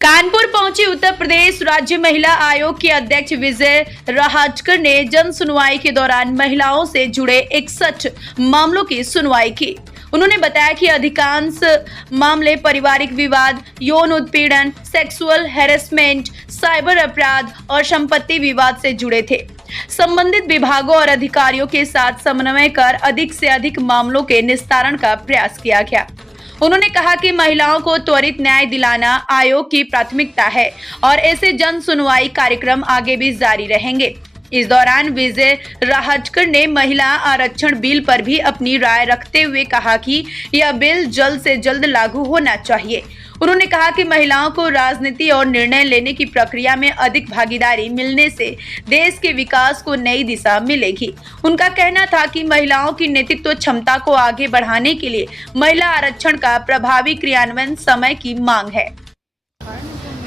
कानपुर पहुंची उत्तर प्रदेश राज्य महिला आयोग के अध्यक्ष विजय राहटकर ने जन सुनवाई के दौरान महिलाओं से जुड़े 61 मामलों की सुनवाई की। उन्होंने बताया कि अधिकांश मामले पारिवारिक विवाद, यौन उत्पीड़न, सेक्सुअल हैरेसमेंट, साइबर अपराध और संपत्ति विवाद से जुड़े थे। संबंधित विभागों और अधिकारियों के साथ समन्वय कर अधिक से अधिक मामलों के निस्तारण का प्रयास किया गया। उन्होंने कहा कि महिलाओं को त्वरित न्याय दिलाना आयोग की प्राथमिकता है और ऐसे जन सुनवाई कार्यक्रम आगे भी जारी रहेंगे। इस दौरान विजय राहटकर ने महिला आरक्षण बिल पर भी अपनी राय रखते हुए कहा कि यह बिल जल्द से जल्द लागू होना चाहिए। उन्होंने कहा कि महिलाओं को राजनीति और निर्णय लेने की प्रक्रिया में अधिक भागीदारी मिलने से देश के विकास को नई दिशा मिलेगी। उनका कहना था कि महिलाओं की नेतृत्व क्षमता को आगे बढ़ाने के लिए महिला आरक्षण का प्रभावी क्रियान्वयन समय की मांग है।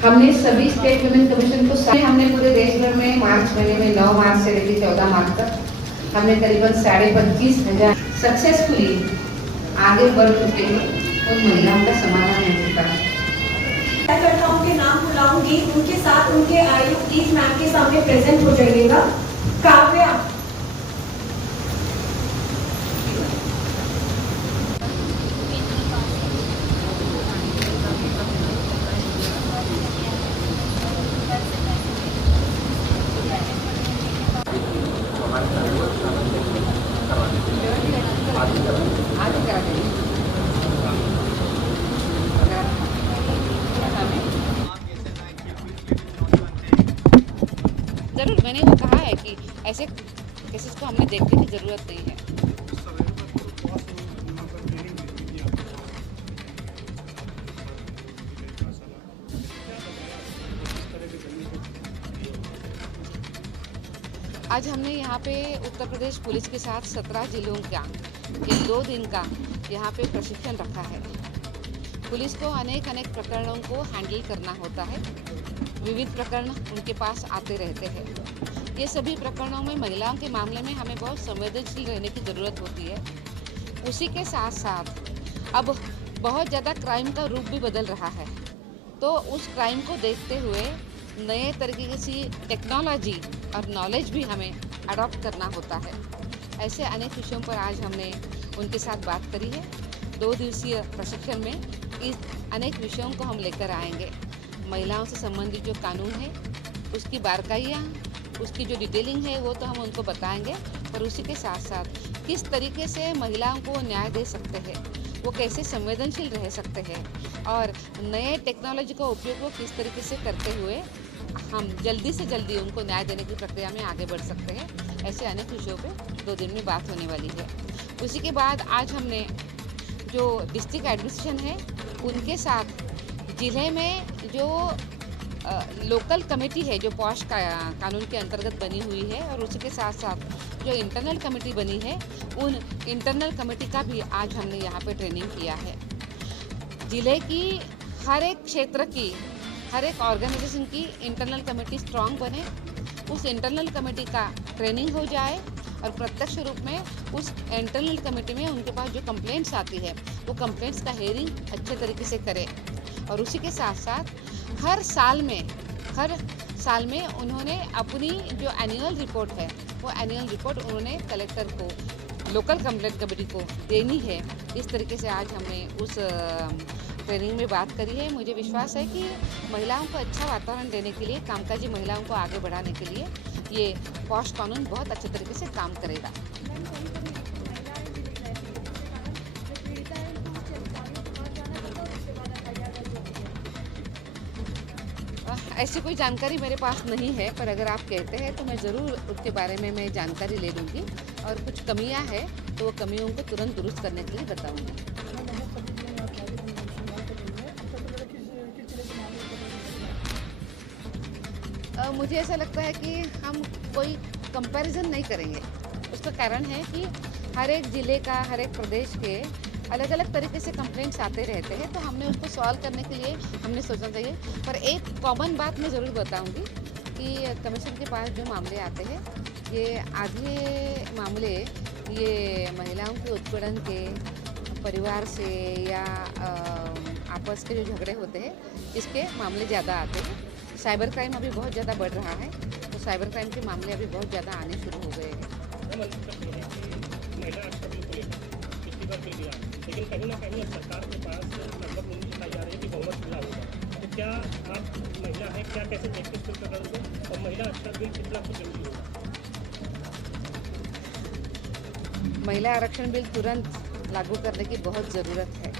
हमने सभी स्टेट वुमेन कमीशन को हमने पूरे देश भर में मार्च महीने में 9 मार्च से लेकर 14 मार्च तक हमने करीबन 25,500 सक्सेसफुली आगे बढ़ चुके हैं। उन महिलाओं का समाधान हो चुका है। कार्यकर्ताओं के नाम बुलाऊंगी, उनके साथ उनके आयुक्त प्लीज मैम के सामने प्रेजेंट हो जाइएगा। काव्या, ज़रूर मैंने वो कहा है कि ऐसे केसेस को हमने देखने की ज़रूरत नहीं है। आज हमने यहाँ पे उत्तर प्रदेश पुलिस के साथ 17 जिलों का एक 2 दिन का यहाँ पे प्रशिक्षण रखा है। पुलिस को अनेक प्रकरणों को हैंडल करना होता है। विविध प्रकरण उनके पास आते रहते हैं। ये सभी प्रकरणों में महिलाओं के मामले में हमें बहुत संवेदनशील रहने की ज़रूरत होती है। उसी के साथ साथ अब बहुत ज़्यादा क्राइम का रूप भी बदल रहा है, तो उस क्राइम को देखते हुए नए तरीके की टेक्नोलॉजी और नॉलेज भी हमें अडॉप्ट करना होता है। ऐसे अनेक विषयों पर आज हमने उनके साथ बात करी है। 2 दिवसीय प्रशिक्षण में इस अनेक विषयों को हम लेकर आएंगे। महिलाओं से संबंधित जो कानून है उसकी बारकाइयाँ, उसकी जो डिटेलिंग है वो तो हम उनको बताएंगे, पर उसी के साथ साथ किस तरीके से महिलाओं को न्याय दे सकते हैं, वो कैसे संवेदनशील रह सकते हैं और नए टेक्नोलॉजी का उपयोग वो किस तरीके से करते हुए हम जल्दी से जल्दी उनको न्याय देने की प्रक्रिया में आगे बढ़ सकते हैं। ऐसे अनेक विषयों पे 2 दिन में बात होने वाली है। उसी के बाद आज हमने जो डिस्ट्रिक्ट एडमिनिस्ट्रेशन है उनके साथ जिले में जो लोकल कमेटी है जो पॉश कानून के अंतर्गत बनी हुई है और उसी के साथ साथ जो इंटरनल कमेटी बनी है उन इंटरनल कमेटी का भी आज हमने यहाँ पे ट्रेनिंग किया है। जिले की हर एक क्षेत्र की हर एक ऑर्गेनाइजेशन की इंटरनल कमेटी स्ट्रांग बने, उस इंटरनल कमेटी का ट्रेनिंग हो जाए और प्रत्यक्ष रूप में उस इंटरनल कमेटी में उनके पास जो कंप्लेंट्स आती है वो कंप्लेंट्स का हेयरिंग अच्छे तरीके से करे। और उसी के साथ साथ हर साल में उन्होंने अपनी जो एनुअल रिपोर्ट है वो एनुअल रिपोर्ट उन्होंने कलेक्टर को, लोकल कंप्लेंट कमेटी को देनी है। इस तरीके से आज हमने उस ट्रेनिंग में बात करी है। मुझे विश्वास है कि महिलाओं को अच्छा वातावरण देने के लिए, कामकाजी महिलाओं को आगे बढ़ाने के लिए ये पॉश कानून बहुत अच्छे तरीके से काम करेगा। ऐसी कोई जानकारी मेरे पास नहीं है, पर अगर आप कहते हैं तो मैं ज़रूर उसके बारे में मैं जानकारी ले लूँगी और कुछ कमियां हैं तो वो कमियों को तुरंत दुरुस्त करने के लिए बताऊँगी। मुझे ऐसा लगता है कि हम कोई कंपैरिजन नहीं करेंगे। उसका कारण है कि हर एक ज़िले का, हर एक प्रदेश के अलग अलग तरीके से कंप्लेंट्स आते रहते हैं, तो हमने उसको सॉल्व करने के लिए हमने सोचना चाहिए। पर एक कॉमन बात मैं ज़रूर बताऊंगी कि कमीशन के पास जो मामले आते हैं ये आधे मामले ये महिलाओं के उत्पीड़न के, परिवार से या आपस के जो झगड़े होते हैं इसके मामले ज़्यादा आते हैं। साइबर क्राइम अभी बहुत ज़्यादा बढ़ रहा है, तो साइबर क्राइम के मामले अभी बहुत ज़्यादा आने शुरू हो गए हैं। महिला आरक्षण बिल को लेकर पिछली बार बिल दिया, लेकिन कहीं ना कहीं अब सरकार के पास लगभग उम्मीद जताई जा रही है कि बहुमत मिला होगा। तो क्या आप महिला हैं, क्या कैसे देखते हैं इस प्रकरण को, और महिला आरक्षण बिल कितना कुछ जरूरी होगा? महिला आरक्षण बिल तुरंत लागू करने की बहुत ज़रूरत है।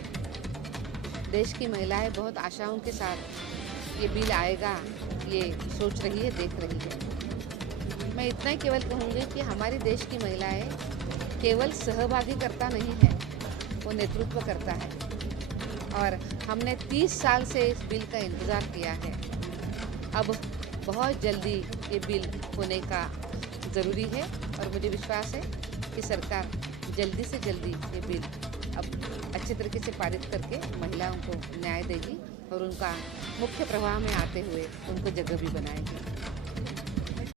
देश की महिलाएं बहुत आशाओं के साथ ये बिल आएगा ये सोच रही है, देख रही है। मैं इतना ही केवल कहूँगी कि हमारे देश की महिलाएं केवल सहभागी करता नहीं है, वो नेतृत्व करता है। और हमने 30 साल से इस बिल का इंतज़ार किया है। अब बहुत जल्दी ये बिल होने का ज़रूरी है और मुझे विश्वास है कि सरकार जल्दी से जल्दी ये बिल अब अच्छे तरीके से पारित करके महिलाओं को न्याय देगी और उनका मुख्य प्रवाह में आते हुए उनको जगह भी बनाएगी।